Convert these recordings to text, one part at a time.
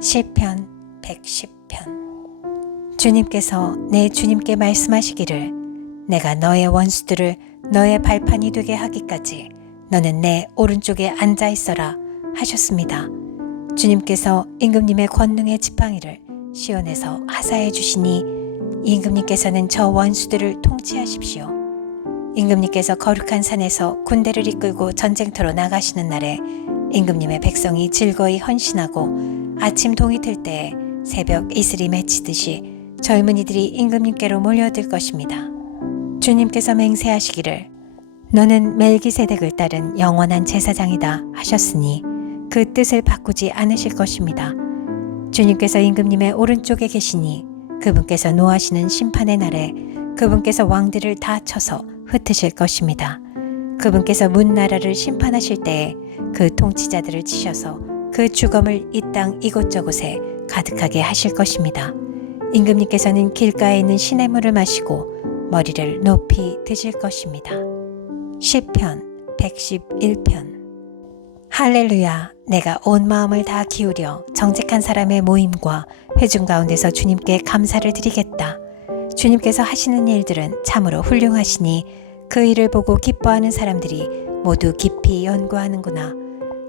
시편 110편. 주님께서 내 주님께 말씀하시기를 내가 너의 원수들을 너의 발판이 되게 하기까지 너는 내 오른쪽에 앉아 있어라 하셨습니다. 주님께서 임금님의 권능의 지팡이를 시온에서 하사해 주시니 임금님께서는 저 원수들을 통치하십시오. 임금님께서 거룩한 산에서 군대를 이끌고 전쟁터로 나가시는 날에 임금님의 백성이 즐거이 헌신하고 아침 동이 틀 때에 새벽 이슬이 맺히듯이 젊은이들이 임금님께로 몰려들 것입니다. 주님께서 맹세하시기를 너는 멜기세덱을 따른 영원한 제사장이다 하셨으니 그 뜻을 바꾸지 않으실 것입니다. 주님께서 임금님의 오른쪽에 계시니 그분께서 노하시는 심판의 날에 그분께서 왕들을 다 쳐서 흩으실 것입니다. 그분께서 문나라를 심판하실 때에 그 통치자들을 치셔서 그 주검을 이 땅 이곳저곳에 가득하게 하실 것입니다. 임금님께서는 길가에 있는 시냇물을 마시고 머리를 높이 드실 것입니다. 시편 111편. 할렐루야. 내가 온 마음을 다 기울여 정직한 사람의 모임과 회중 가운데서 주님께 감사를 드리겠다. 주님께서 하시는 일들은 참으로 훌륭하시니 그 일을 보고 기뻐하는 사람들이 모두 깊이 연구하는구나.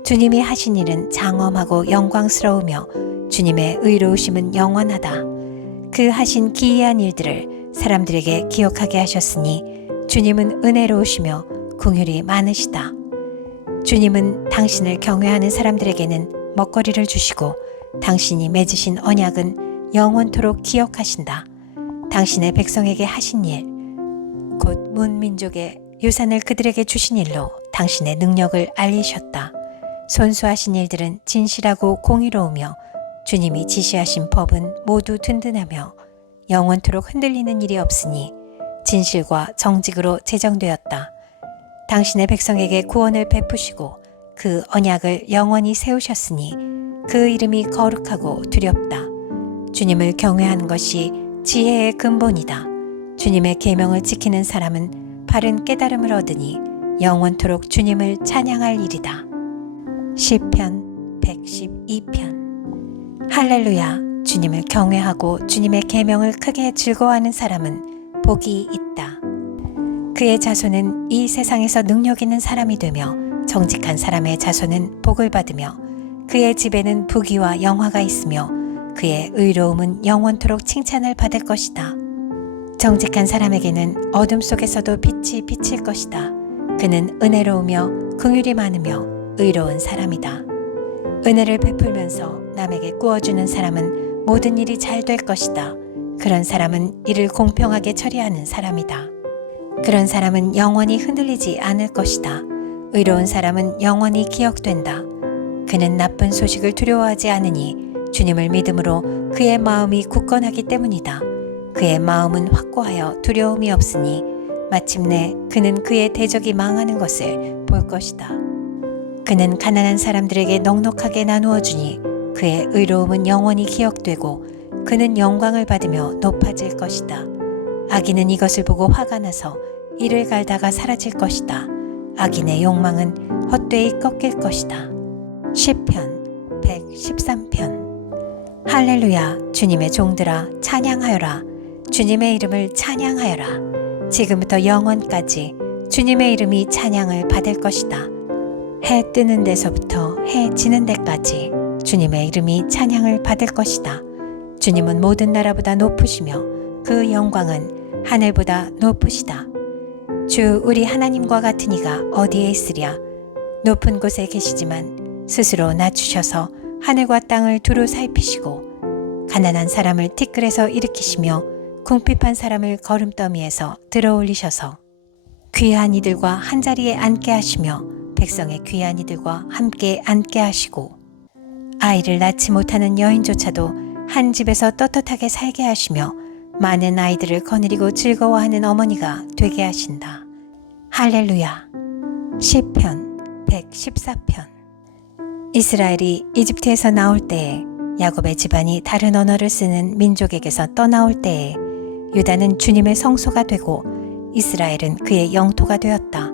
주님이 하신 일은 장엄하고 영광스러우며 주님의 의로우심은 영원하다. 그 하신 기이한 일들을 사람들에게 기억하게 하셨으니 주님은 은혜로우시며 긍휼이 많으시다. 주님은 당신을 경외하는 사람들에게는 먹거리를 주시고 당신이 맺으신 언약은 영원토록 기억하신다. 당신의 백성에게 하신 일, 곧 문민족의 유산을 그들에게 주신 일로 당신의 능력을 알리셨다. 손수하신 일들은 진실하고 공의로우며 주님이 지시하신 법은 모두 든든하며 영원토록 흔들리는 일이 없으니 진실과 정직으로 제정되었다. 당신의 백성에게 구원을 베푸시고 그 언약을 영원히 세우셨으니 그 이름이 거룩하고 두렵다. 주님을 경외하는 것이 지혜의 근본이다. 주님의 계명을 지키는 사람은 바른 깨달음을 얻으니 영원토록 주님을 찬양할 일이다. 시편 112편. 할렐루야. 주님을 경외하고 주님의 계명을 크게 즐거워하는 사람은 복이 있다. 그의 자손은 이 세상에서 능력 있는 사람이 되며 정직한 사람의 자손은 복을 받으며 그의 집에는 부귀와 영화가 있으며 그의 의로움은 영원토록 칭찬을 받을 것이다. 정직한 사람에게는 어둠 속에서도 빛이 비칠 것이다. 그는 은혜로우며 긍휼이 많으며 의로운 사람이다. 은혜를 베풀면서 남에게 꾸어주는 사람은 모든 일이 잘 될 것이다. 그런 사람은 이를 공평하게 처리하는 사람이다. 그런 사람은 영원히 흔들리지 않을 것이다. 의로운 사람은 영원히 기억된다. 그는 나쁜 소식을 두려워하지 않으니 주님을 믿음으로 그의 마음이 굳건하기 때문이다. 그의 마음은 확고하여 두려움이 없으니 마침내 그는 그의 대적이 망하는 것을 볼 것이다. 그는 가난한 사람들에게 넉넉하게 나누어 주니 그의 의로움은 영원히 기억되고 그는 영광을 받으며 높아질 것이다. 악인은 이것을 보고 화가 나서 이를 갈다가 사라질 것이다. 악인의 욕망은 헛되이 꺾일 것이다. 시편 113편. 할렐루야. 주님의 종들아 찬양하여라. 주님의 이름을 찬양하여라. 지금부터 영원까지 주님의 이름이 찬양을 받을 것이다. 해 뜨는 데서부터 해 지는 데까지 주님의 이름이 찬양을 받을 것이다. 주님은 모든 나라보다 높으시며 그 영광은 하늘보다 높으시다. 주 우리 하나님과 같은 이가 어디에 있으랴. 높은 곳에 계시지만 스스로 낮추셔서 하늘과 땅을 두루 살피시고 가난한 사람을 티끌에서 일으키시며 궁핍한 사람을 거름더미에서 들어올리셔서 귀한 이들과 한자리에 앉게 하시며 백성의 귀한 이들과 함께 앉게 하시고 아이를 낳지 못하는 여인조차도 한 집에서 떳떳하게 살게 하시며 많은 아이들을 거느리고 즐거워하는 어머니가 되게 하신다. 할렐루야. 시편 114편. 이스라엘이 이집트에서 나올 때에 야곱의 집안이 다른 언어를 쓰는 민족에게서 떠나올 때에 유다는 주님의 성소가 되고 이스라엘은 그의 영토가 되었다.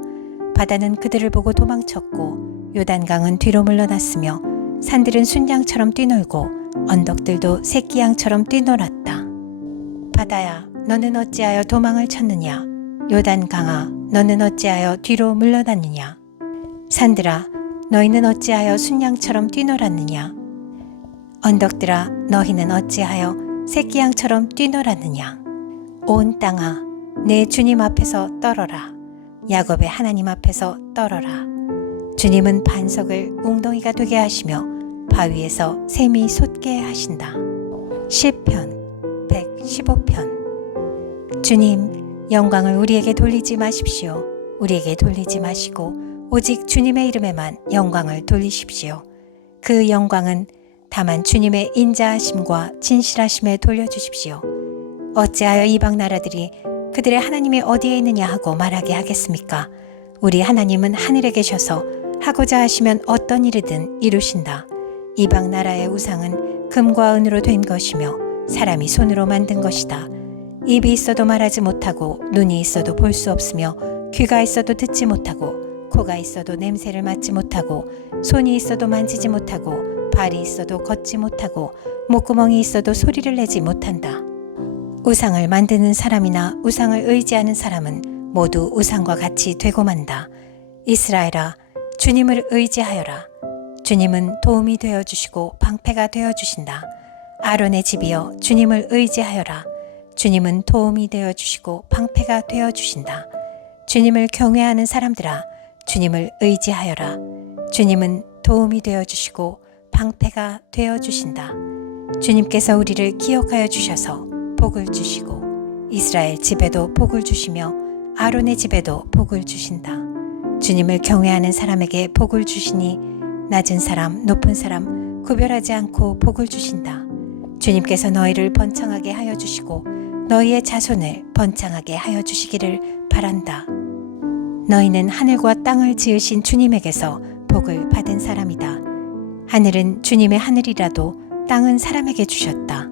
바다는 그들을 보고 도망쳤고 요단강은 뒤로 물러났으며 산들은 순양처럼 뛰놀고 언덕들도 새끼 양처럼 뛰놀았다. 바다야, 너는 어찌하여 도망을 쳤느냐? 요단 강아, 너는 어찌하여 뒤로 물러났느냐? 산들아, 너희는 어찌하여 순양처럼 뛰놀았느냐? 언덕들아, 너희는 어찌하여 새끼 양처럼 뛰놀았느냐? 온 땅아, 내 주님 앞에서 떨어라. 야곱의 하나님 앞에서 떨어라. 주님은 반석을 웅덩이가 되게 하시며 바위에서 샘이 솟게 하신다. 시편 115편. 주님, 영광을 우리에게 돌리지 마십시오. 우리에게 돌리지 마시고 오직 주님의 이름에만 영광을 돌리십시오. 그 영광은 다만 주님의 인자하심과 진실하심에 돌려주십시오. 어찌하여 이방 나라들이 그들의 하나님이 어디에 있느냐 하고 말하게 하겠습니까? 우리 하나님은 하늘에 계셔서 하고자 하시면 어떤 일이든 이루신다. 이방 나라의 우상은 금과 은으로 된 것이며 사람이 손으로 만든 것이다. 입이 있어도 말하지 못하고 눈이 있어도 볼 수 없으며 귀가 있어도 듣지 못하고 코가 있어도 냄새를 맡지 못하고 손이 있어도 만지지 못하고 발이 있어도 걷지 못하고 목구멍이 있어도 소리를 내지 못한다. 우상을 만드는 사람이나 우상을 의지하는 사람은 모두 우상과 같이 되고 만다. 이스라엘아, 주님을 의지하여라. 주님은 도움이 되어주시고 방패가 되어주신다. 아론의 집이여, 주님을 의지하여라. 주님은 도움이 되어주시고 방패가 되어주신다. 주님을 경외하는 사람들아, 주님을 의지하여라. 주님은 도움이 되어주시고 방패가 되어주신다. 주님께서 우리를 기억하여 주셔서 복을 주시고 이스라엘 집에도 복을 주시며 아론의 집에도 복을 주신다. 주님을 경외하는 사람에게 복을 주시니 낮은 사람, 높은 사람 구별하지 않고 복을 주신다. 주님께서 너희를 번창하게 하여 주시고 너희의 자손을 번창하게 하여 주시기를 바란다. 너희는 하늘과 땅을 지으신 주님에게서 복을 받은 사람이다. 하늘은 주님의 하늘이라도 땅은 사람에게 주셨다.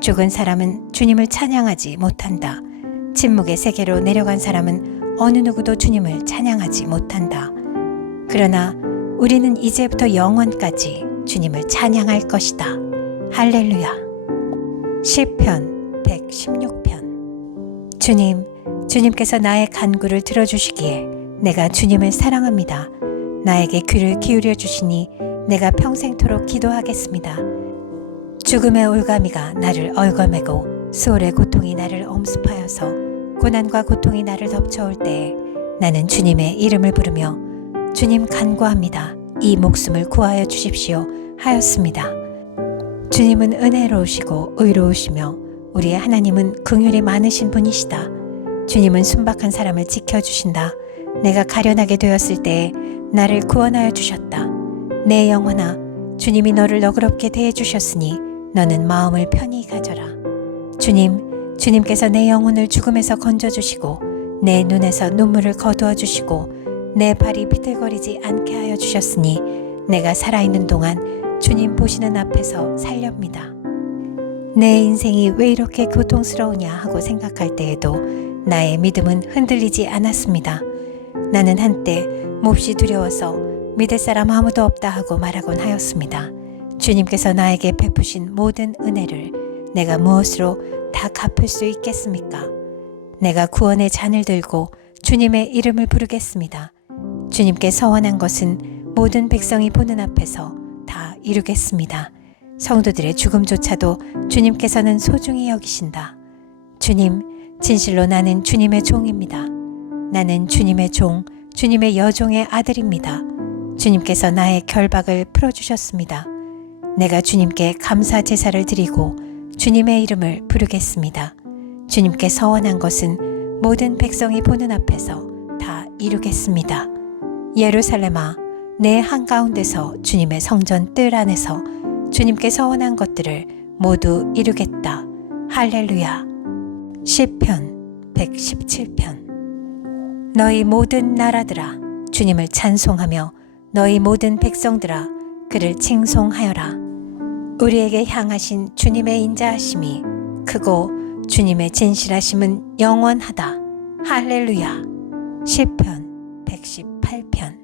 죽은 사람은 주님을 찬양하지 못한다. 침묵의 세계로 내려간 사람은 어느 누구도 주님을 찬양하지 못한다. 그러나 우리는 이제부터 영원까지 주님을 찬양할 것이다. 할렐루야. 시편 116편. 주님, 주님께서 나의 간구를 들어주시기에 내가 주님을 사랑합니다. 나에게 귀를 기울여 주시니 내가 평생토록 기도하겠습니다. 죽음의 올가미가 나를 얽어매고 수월의 고통이 나를 엄습하여서 고난과 고통이 나를 덮쳐올 때에 나는 주님의 이름을 부르며 주님 간구합니다. 이 목숨을 구하여 주십시오 하였습니다. 주님은 은혜로우시고 의로우시며 우리의 하나님은 긍휼이 많으신 분이시다. 주님은 순박한 사람을 지켜주신다. 내가 가련하게 되었을 때에 나를 구원하여 주셨다. 내 영혼아, 주님이 너를 너그럽게 대해주셨으니 너는 마음을 편히 가져라. 주님께서 내 영혼을 죽음에서 건져주시고 내 눈에서 눈물을 거두어 주시고 내 발이 비틀거리지 않게 하여 주셨으니 내가 살아있는 동안 주님 보시는 앞에서 살렵니다. 내 인생이 왜 이렇게 고통스러우냐 하고 생각할 때에도 나의 믿음은 흔들리지 않았습니다. 나는 한때 몹시 두려워서 믿을 사람 아무도 없다 하고 말하곤 하였습니다. 주님께서 나에게 베푸신 모든 은혜를 내가 무엇으로 다 갚을 수 있겠습니까? 내가 구원의 잔을 들고 주님의 이름을 부르겠습니다. 주님께 서원한 것은 모든 백성이 보는 앞에서 다 이루겠습니다. 성도들의 죽음조차도 주님께서는 소중히 여기신다. 주님, 진실로 나는 주님의 종입니다. 나는 주님의 종, 주님의 여종의 아들입니다. 주님께서 나의 결박을 풀어주셨습니다. 내가 주님께 감사 제사를 드리고 주님의 이름을 부르겠습니다. 주님께 서원한 것은 모든 백성이 보는 앞에서 다 이루겠습니다. 예루살렘아, 내 한가운데서 주님의 성전 뜰 안에서 주님께 서원한 것들을 모두 이루겠다. 할렐루야. 시편 117편. 너희 모든 나라들아, 주님을 찬송하며 너희 모든 백성들아, 그를 칭송하여라. 우리에게 향하신 주님의 인자하심이 크고 주님의 진실하심은 영원하다. 할렐루야. 시편 118편.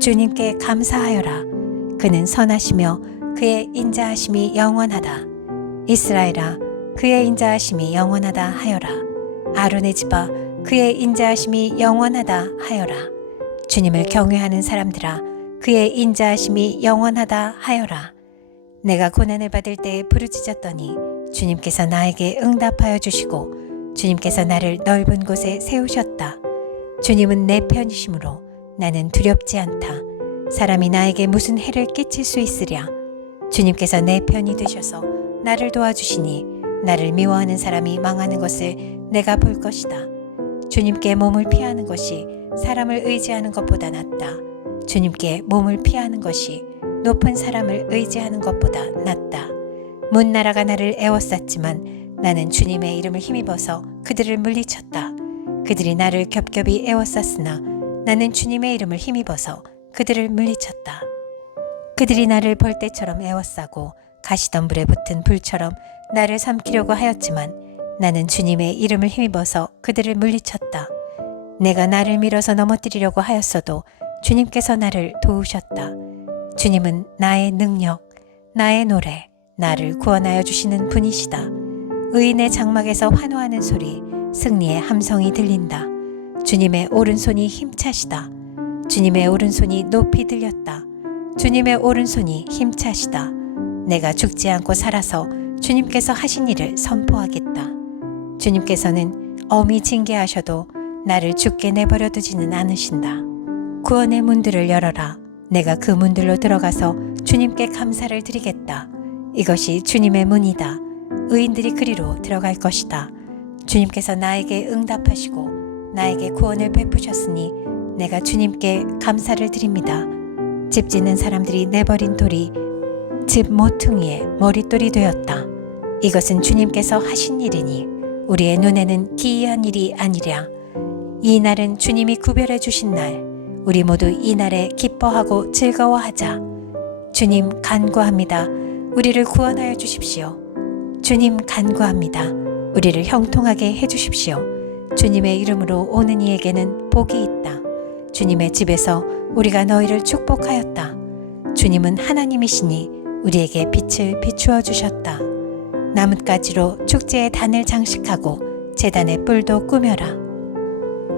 주님께 감사하여라. 그는 선하시며 그의 인자하심이 영원하다. 이스라엘아, 그의 인자하심이 영원하다 하여라. 아론의 집아, 그의 인자하심이 영원하다 하여라. 주님을 경외하는 사람들아, 그의 인자하심이 영원하다 하여라. 내가 고난을 받을 때에 부르짖었더니 주님께서 나에게 응답하여 주시고 주님께서 나를 넓은 곳에 세우셨다. 주님은 내 편이시므로 나는 두렵지 않다. 사람이 나에게 무슨 해를 끼칠 수 있으랴. 주님께서 내 편이 되셔서 나를 도와주시니 나를 미워하는 사람이 망하는 것을 내가 볼 것이다. 주님께 몸을 피하는 것이 사람을 의지하는 것보다 낫다. 주님께 몸을 피하는 것이 높은 사람을 의지하는 것보다 낫다. 문나라가 나를 애워쌌지만 나는 주님의 이름을 힘입어서 그들을 물리쳤다. 그들이 나를 겹겹이 애워쌌으나 나는 주님의 이름을 힘입어서 그들을 물리쳤다. 그들이 나를 벌떼처럼 애워싸고 가시덤불에 붙은 불처럼 나를 삼키려고 하였지만 나는 주님의 이름을 힘입어서 그들을 물리쳤다. 내가 나를 밀어서 넘어뜨리려고 하였어도 주님께서 나를 도우셨다. 주님은 나의 능력, 나의 노래, 나를 구원하여 주시는 분이시다. 의인의 장막에서 환호하는 소리, 승리의 함성이 들린다. 주님의 오른손이 힘차시다. 주님의 오른손이 높이 들렸다. 주님의 오른손이 힘차시다. 내가 죽지 않고 살아서 주님께서 하신 일을 선포하겠다. 주님께서는 엄히 징계하셔도 나를 죽게 내버려 두지는 않으신다. 구원의 문들을 열어라. 내가 그 문들로 들어가서 주님께 감사를 드리겠다. 이것이 주님의 문이다. 의인들이 그리로 들어갈 것이다. 주님께서 나에게 응답하시고 나에게 구원을 베푸셨으니 내가 주님께 감사를 드립니다. 집 짓는 사람들이 내버린 돌이 집 모퉁이의 머릿돌이 되었다. 이것은 주님께서 하신 일이니 우리의 눈에는 기이한 일이 아니랴. 이 날은 주님이 구별해 주신 날. 우리 모두 이 날에 기뻐하고 즐거워하자. 주님 간구합니다. 우리를 구원하여 주십시오. 주님 간구합니다. 우리를 형통하게 해 주십시오. 주님의 이름으로 오는 이에게는 복이 있다. 주님의 집에서 우리가 너희를 축복하였다. 주님은 하나님이시니 우리에게 빛을 비추어 주셨다. 나뭇가지로 축제의 단을 장식하고 제단의 뿔도 꾸며라.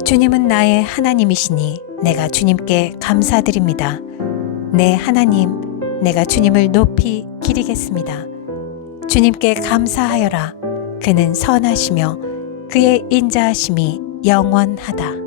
주님은 나의 하나님이시니 내가 주님께 감사드립니다. 내 하나님, 내가 주님을 높이 기리겠습니다. 주님께 감사하여라. 그는 선하시며 그의 인자하심이 영원하다.